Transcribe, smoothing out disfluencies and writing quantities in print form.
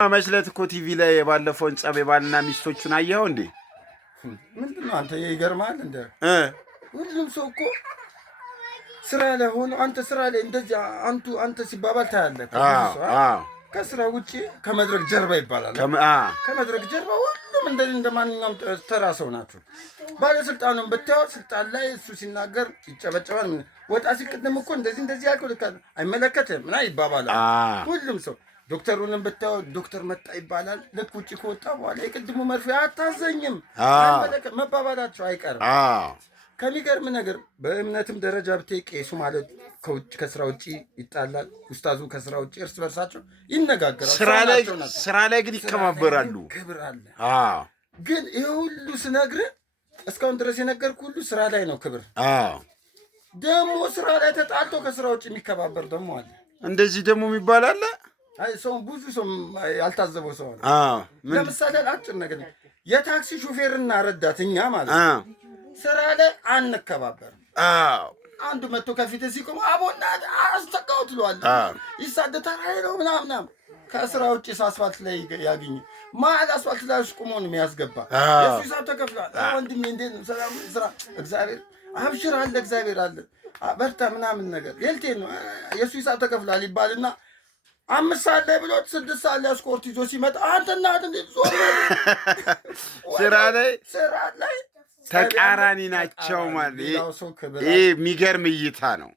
መስለት እኮ ቲቪ ላይ የባለፈውን ጸብ የባልና ሚስቶቹን አየኸው እንዴ? ምንድነው አንተ ይገርማል እንደ ሁሉም ሰው እኮ ስራ ላይ ሆኖ አንተ ስራ ላይ እንደዚህ አንተ ሲባባል ታያለህ። ከስራ ውጪ ከመድረክ ጀርባ ይባላል። ከመድረክ ጀርባ ሁሉም እንደዚህ እንደማንኛውም ተራ ሰው ናቸው። ባለስልጣኑን ብታየው ስልጣን ላይ እሱ ሲናገር ይጨበጨባል። ወጣ ሲቅድም እኮ እንደዚህ ያልከው ልክ አይመለከትም ምናምን ይባባላል ሁሉም ሰው። ዶክተሩንም ብታየው ዶክተር መጣ ይባላል። ልክ ውጪ ከወጣ በኋላ የቅድሙ መርፌ አታዘኝም መባባላቸው አይቀርም። ከሚገርም ነገር በእምነትም ደረጃ ብታይ ቄሱ ማለት ከስራ ውጪ ይጣላል። ኡስታዙ ከስራ ውጪ እርስ በርሳቸው ይነጋገራሉ። ስራ ላይ ግን ይከባበራሉ። ክብር አለ። ግን ይሄ ሁሉ ስነግርህ እስካሁን ድረስ የነገርኩህ ሁሉ ስራ ላይ ነው ክብር። ደግሞ ስራ ላይ ተጣልቶ ከስራ ውጪ የሚከባበር ደግሞ አለ። እንደዚህ ደግሞ የሚባል አለ። አይ ሰው ብዙ ሰው ያልታዘበው ሰው አለ። ለምሳሌ አጭር ነገር የታክሲ ሹፌርና ረዳት እኛ ማለት ስራ ላይ አንከባበርም። አንዱ መጥቶ ከፊት ሲቆም አቦና አስተካው ትሏል። ይሳደታል አይለው ምናምን ከስራ ውጪ አስፋልት ላይ ያገኝ ማል አስፋልት ላይ ቆሞ ነው የሚያስገባ። የሱ ሂሳብ ተከፍሏል። ወንድሜ እንዴት ነው ሰላም ስራ እግዚአብሔር አብሽር አለ እግዚአብሔር አለ በርታ ምናምን ነገር የልቴ ነው የሱ ሂሳብ ተከፍሏል ይባልና 5 ሰዓት ላይ ብሎት 6 ሰዓት ላይ ስኮርት ይዞ ሲመጣ አንተና እንዴት ዞር ስራ ላይ ተቃራኒ ናቸው ማለት ይሄ የሚገርም እይታ ነው።